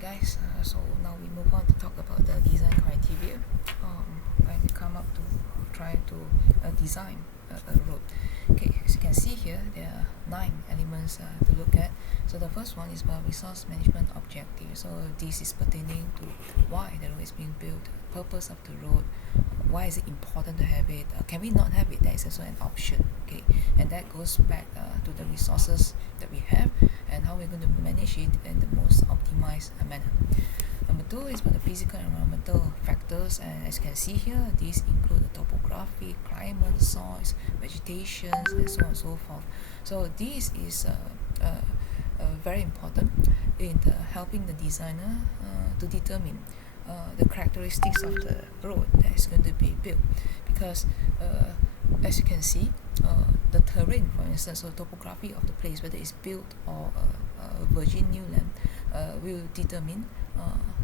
guys, so now we move on to talk about the design criteria when we come up to try to design a road. Okay, as you can see here, there are 9 elements to look at. So the first one is about resource management objective. So this is pertaining to why the road is being built, purpose of the road, why is it important to have it, can we not have it, that is also an option. Okay, and that goes back to the resources that we have and how we're going to manage it in the most optimized manner. Number 2 is about the physical and environmental factors, and as you can see here, these include the topography, climate, soils, vegetation, and so on and so forth. So this is very important in helping the designer to determine the characteristics of the road that is going to be built, because as you can see, the terrain, for instance, or topography of the place, whether it's built or a virgin new land, will determine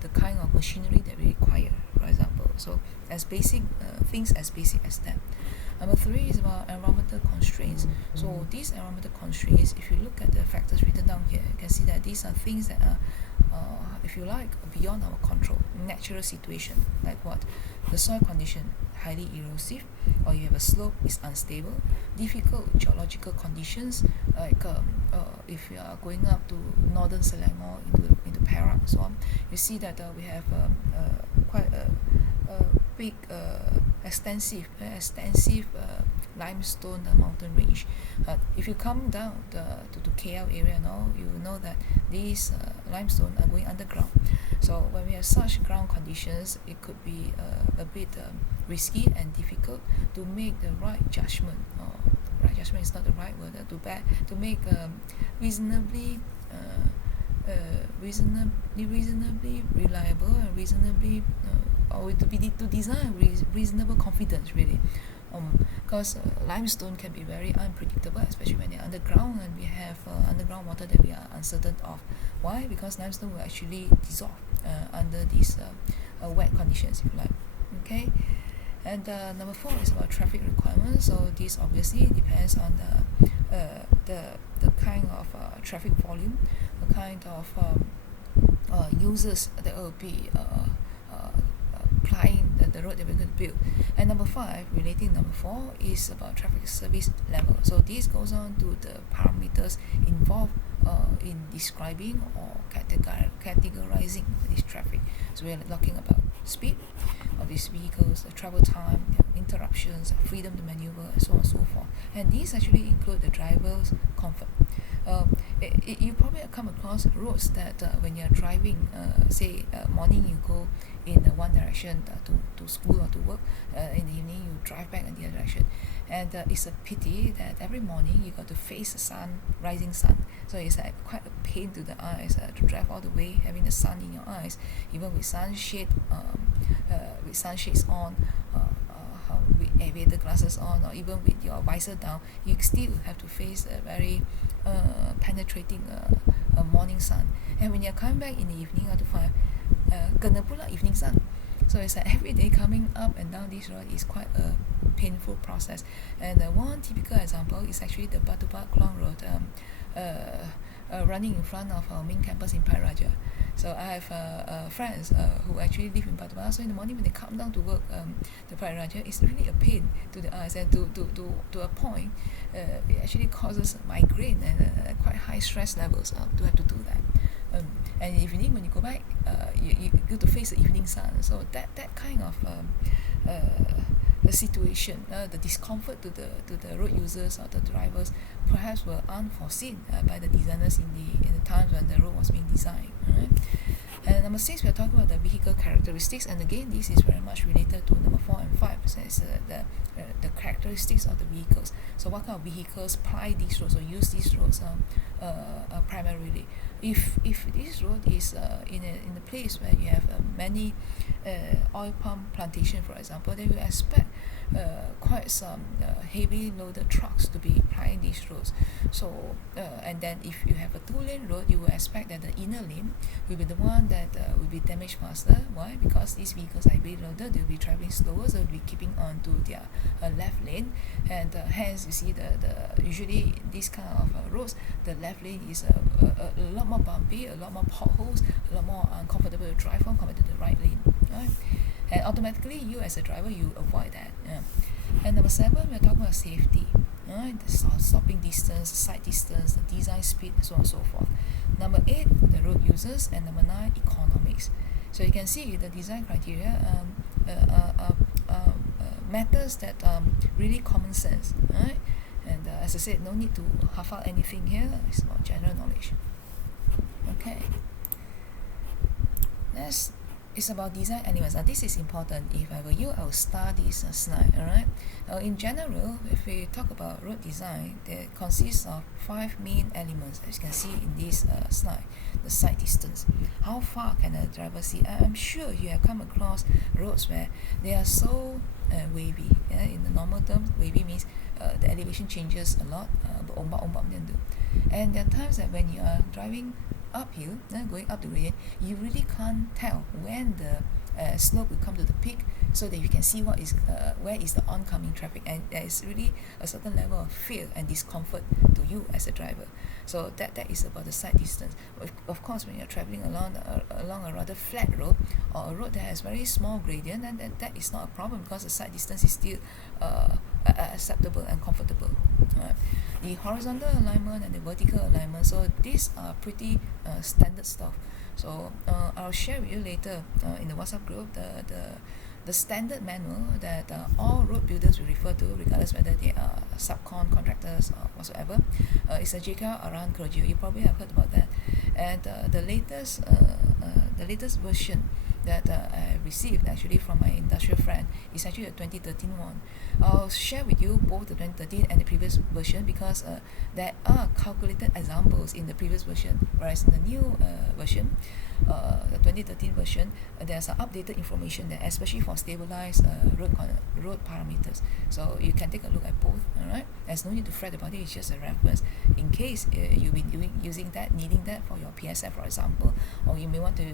the kind of machinery that we require, for example. So as basic things as basic as that. Number 3 is about environmental constraints. So these environmental constraints, if you look at the factors written down here, you can see that these are things that are if you like, beyond our control. Natural situation, like what? The soil condition, highly erosive, or you have a slope, is unstable. Difficult geological conditions, like if you are going up to northern Selangor into Perak and so on, you see that we have quite a big, extensive limestone mountain range. If you come down to KL area now, you will know that these limestone are going underground. So when we have such ground conditions, it could be a bit risky and difficult to make the right judgment. Right judgment is not the right word. To make reasonably reliable and reasonably or to design reasonable confidence, really. Because limestone can be very unpredictable, especially when they're underground and we have underground water that we are uncertain of. Why? Because limestone will actually dissolve under these wet conditions, if you like. Okay, and number 4 is about traffic requirements. So this obviously depends on the kind of traffic volume, the kind of users that will be applying the road that we're going to build. And number 5, relating to number 4, is about traffic service level. So this goes on to the parameters involved in describing or categorizing this traffic. So we're talking about speed of these vehicles, the travel time, interruptions, freedom to maneuver, and so on and so forth. And these actually include the driver's comfort. You probably have come across roads that when you're driving, say morning you go in one direction to school or to work, in the evening you drive back in the other direction, and it's a pity that every morning you got to face the sun, rising sun. So it's like quite a pain to the eyes to drive all the way having the sun in your eyes, even with sunshades on, with aviator glasses on, or even with your visor down. You still have to face a very penetrating morning sun. And when you're coming back in the evening, you have to find kena pula evening sun. So it's like every day coming up and down this road is quite a painful process. And one typical example is actually the Batu Klang Road, running in front of our main campus in Pai Raja. So I have friends who actually live in Batu. So in the morning when they come down to work, the Pai Raja is really a pain to the eyes, and to a point, it actually causes migraine and quite high stress levels to have to do that. And evening when you go back, you go to face the evening sun. So that kind of the situation, the discomfort to the road users or the drivers, perhaps were unforeseen by the designers in the times when the road was being designed. Right? And number 6, we are talking about the vehicle characteristics, and again this is very much related to number 4 and 5. So it's the characteristics of the vehicles. So what kind of vehicles ply these roads or use these roads primarily? If this road is in a place where you have many oil palm plantation, for example, then you expect quite some heavy loaded trucks to be plying these roads. So and then if you have a 2-lane road, you will expect that the inner lane will be the one that will be damaged faster. Why? Because these vehicles are heavy loaded, they'll be traveling slower, so they'll be keeping on to their left lane, and hence you see the usually this kind of roads, the left lane is a lot more bumpy, a lot more potholes, a lot more uncomfortable to drive on compared to the right lane, right? And automatically you as a driver, you avoid that. And number 7, we're talking about safety, right? The stopping distance, sight distance, the design speed, so on and so forth. Number 8, the road users, and number 9, economics. So you can see the design criteria matters that really common sense, right? And as I said, no need to half out anything here. It's about general knowledge. Okay. Next, it's about design elements. Now, this is important. If I were you, I would start this slide. All right. In general, if we talk about road design, there consists of 5 main elements, as you can see in this slide. The sight distance. How far can a driver see? I'm sure you have come across roads where they are so wavy. Yeah? In the normal terms, wavy means the elevation changes a lot. And there are times that when you are driving uphill, going up the gradient, you really can't tell when the slope will come to the peak, so that you can see what is where is the oncoming traffic, and there is really a certain level of fear and discomfort to you as a driver. So that is about the sight distance. Of course, when you're traveling along a rather flat road, or a road that has very small gradient, then that is not a problem, because the sight distance is still acceptable and comfortable. Right? The horizontal alignment and the vertical alignment, so these are pretty standard stuff. So I'll share with you later in the WhatsApp group the standard manual that all road builders will refer to, regardless whether they are subcon contractors or whatsoever. It's a JKR Aran Kerja. You probably have heard about that. And the latest version that I received actually from my industrial friend is actually a 2013 one. I'll share with you both the 2013 and the previous version, because there are calculated examples in the previous version, whereas in the new version, the 2013 version, there's updated information there, especially for stabilized road parameters. So you can take a look at both. All right, there's no need to fret about it. It's just a reference in case you've been needing that for your PSF, for example, or you may want to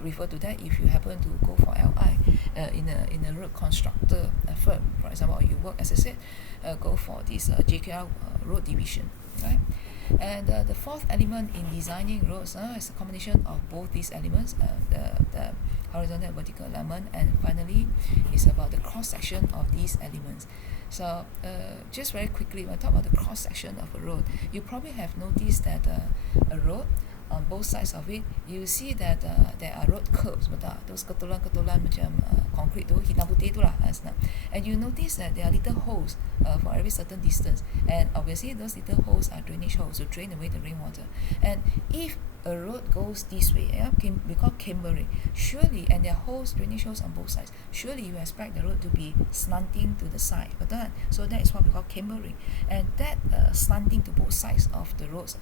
refer to that if you happen to go for LI in a road constructor firm, for example, or you work, as I said, go for this JKR road division, right? And the fourth element in designing roads is a combination of both these elements, the horizontal and vertical alignment, and finally it's about the cross section of these elements. So just very quickly, when I talk about the cross section of a road, you probably have noticed that a road, on both sides of it, you see that there are road curbs, betul? Those ketulan-ketulan macam concrete tu, hitam putih tu lah. And you notice that there are little holes for every certain distance, and obviously those little holes are drainage holes to drain away the rainwater. And if a road goes this way, we call cambering, surely, and there are holes, drainage holes on both sides, surely you expect the road to be slanting to the side, betul? So that is what we call cambering, and that slanting to both sides of the roads,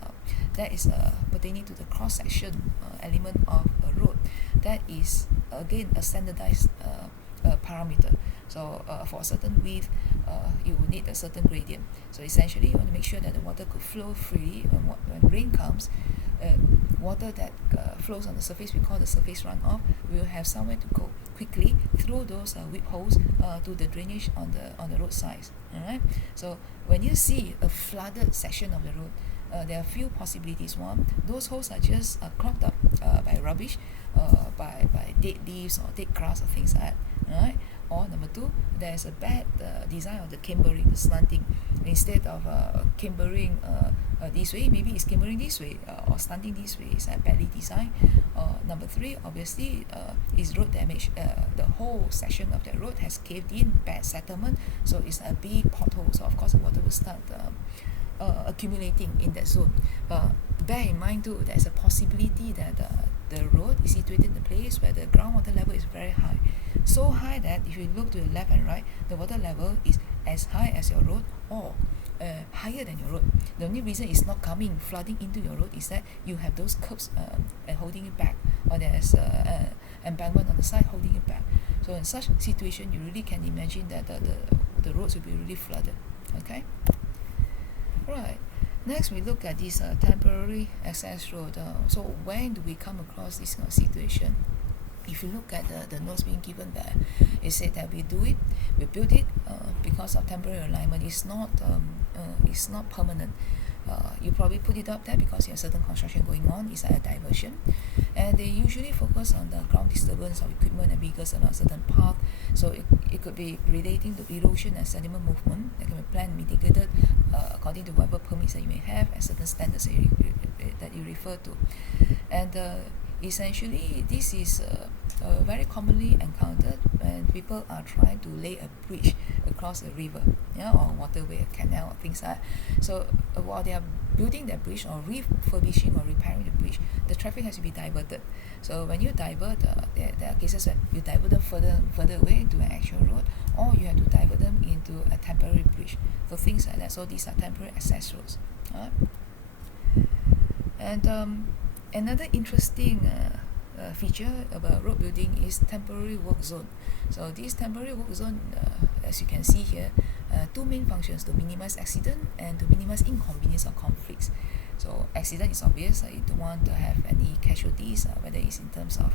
that is pertaining to the cross-section element of a road. That is again a standardized parameter. So for a certain width, you will need a certain gradient. So essentially, you want to make sure that the water could flow freely when rain comes. Water that flows on the surface, we call the surface runoff, will have somewhere to go quickly through those whip holes to the drainage on the road sides. All right. So when you see a flooded section of the road, there are a few possibilities. One, those holes are just clogged up by rubbish, by dead leaves or dead grass or things like that. Right? Or number 2, there's a bad design of the cambering, the slanting. Instead of cambering this way, maybe it's cambering this way, or slanting this way. It's badly designed. Number 3, obviously, is road damage. The whole section of the road has caved in, bad settlement, so it's a big pothole. So of course the water will start accumulating in that zone. But bear in mind too, there's a possibility that the road is situated in a place where the groundwater level is very high. So high that if you look to the left and right, the water level is as high as your road or higher than your road. The only reason it's not coming flooding into your road is that you have those curbs holding it back, or there's embankment on the side holding it back. So in such situation, you really can imagine that the roads will be really flooded. Okay. Right. Next, we look at this temporary access road. So when do we come across this kind of situation? If you look at the notes being given there, it said that we build it because of temporary alignment. It's not permanent. You probably put it up there because you have certain construction going on. It's like a diversion, and they usually focus on the ground disturbance of equipment and vehicles along a certain path. So it could be relating to erosion and sediment movement that can be planned, mitigated according to whatever permits that you may have and certain standards that you refer to. And essentially, this is very commonly encountered when people are trying to lay a bridge across a river, or waterway, a canal, or things like that. So while they are building that bridge or refurbishing or repairing the bridge, the traffic has to be diverted. So when you divert, there are cases where you divert them further away to an actual road, or you have to divert them into a temporary bridge. So things like that. So these are temporary access roads. And another interesting feature about road building is temporary work zone. So this temporary work zone, as you can see here, two main functions: to minimize accident and to minimize inconvenience or conflicts. So accident is obvious. You don't want to have any casualties, whether it's in terms of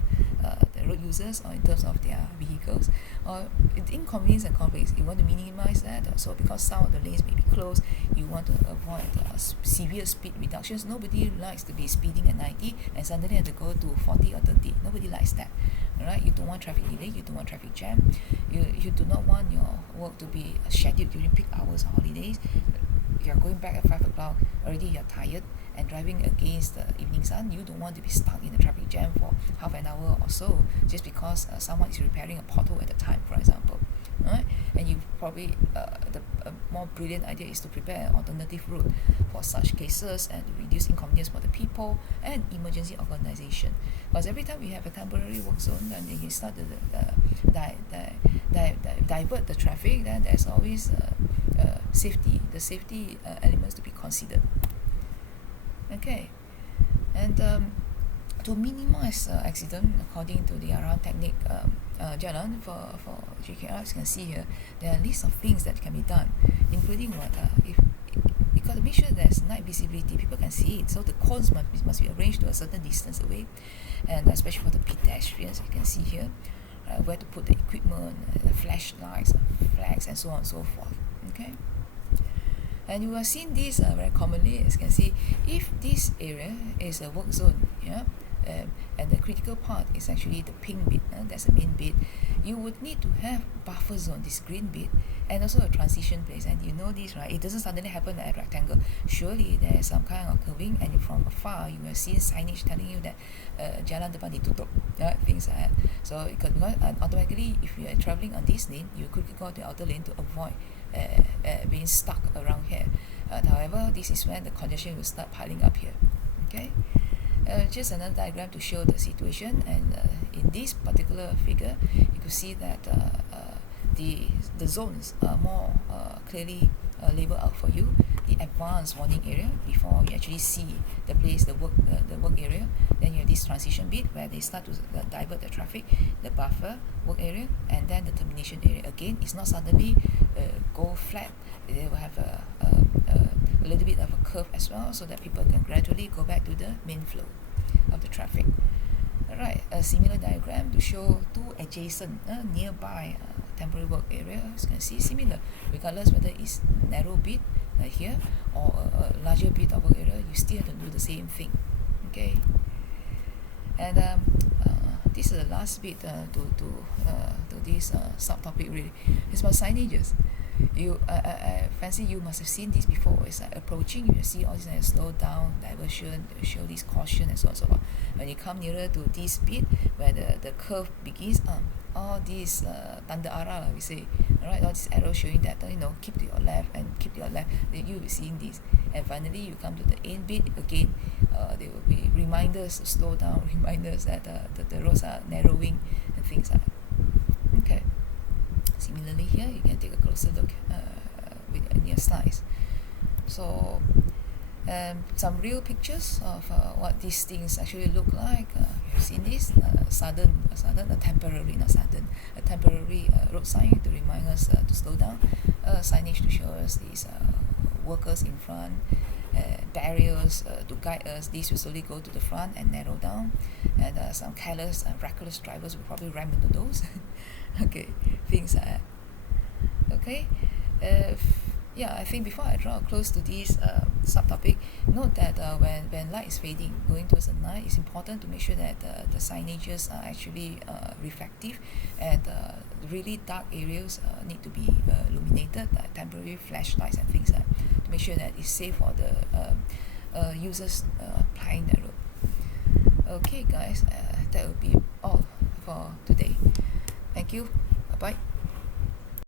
the road users or in terms of their vehicles. Or inconvenience and conflicts, you want to minimize that. So because some of the lanes may be closed, you want to avoid severe speed reductions. Nobody likes to be speeding at 90 and suddenly have to go to 40 or 30. Nobody likes that. Alright, you don't want traffic delay, you don't want traffic jam, you do not want your work to be scheduled during peak hours or holidays. You're going back at 5 o'clock, already you're tired and driving against the evening sun. You don't want to be stuck in the traffic jam for half an hour or so just because someone is repairing a pothole at the time, for example. Right? And you probably, the more brilliant idea is to prepare an alternative route for such cases and reduce inconvenience for the people and emergency organization. Because every time we have a temporary work zone, then you start to divert the traffic, then there's always the safety elements to be considered. Okay, and to minimize accident, according to the around technique, Jalan for GKR, you can see here there are lists of things that can be done, including what if you got to make sure there's night visibility, people can see it. So the cones must be arranged to a certain distance away, and especially for the pedestrians, you can see here where to put the equipment, the flashlights, flags, and so on and so forth. Okay. And you have seen this very commonly, as you can see, if this area is a work zone, and the critical part is actually the pink bit, that's the main bit, you would need to have buffer zone, this green bit, and also a transition place. And you know this, right? It doesn't suddenly happen at a rectangle. Surely there is some kind of curving, and from afar you have seen signage telling you that jalan depan ditutup, things like that. So because automatically, if you are traveling on this lane, you could go to the outer lane to avoid being stuck around here. However, this is when the congestion will start piling up here. Okay. Just another diagram to show the situation, and in this particular figure you could see that the zones are more clearly labeled out for you. The advanced warning area before you actually see the place, the work area. Then you have this transition bit where they start to divert the traffic, the buffer work area, and then the termination area. Again, it's not suddenly go flat. They will have a little bit of a curve as well, so that people can gradually go back to the main flow of the traffic. Alright, a similar diagram to show two adjacent, nearby temporary work area. As you can see, similar, regardless whether it's narrow bit here or a larger bit of work area, you still have to do the same thing. Okay, and this is the last bit to this subtopic. Really, it's about signages. I fancy you must have seen this before. It's like approaching, you see all this like slow down, diversion, show this caution, and so on and so forth. When you come nearer to this bit where the curve begins, all these tanda arah, we say, alright, all these arrows showing that keep to your left and keep to your left, then you will be seeing this. And finally you come to the end bit again, there will be reminders to slow down, reminders that the roads are narrowing and things like that. Okay. Similarly here, you can take a closer look in your slides. So some real pictures of what these things actually look like. You seen this temporary, not sudden, a temporary road sign to remind us to slow down, signage to show us these workers in front, barriers to guide us. These will slowly go to the front and narrow down, and some careless and reckless drivers will probably ram into those. Okay, things like that. Okay, yeah, I think before I draw a close to this subtopic, note that when light is fading, going towards the night, it's important to make sure that the signages are actually reflective, and really dark areas need to be illuminated, like temporary flashlights and things like that, to make sure that it's safe for the users applying the road. Okay, guys, that will be all for today. Thank you. Bye bye.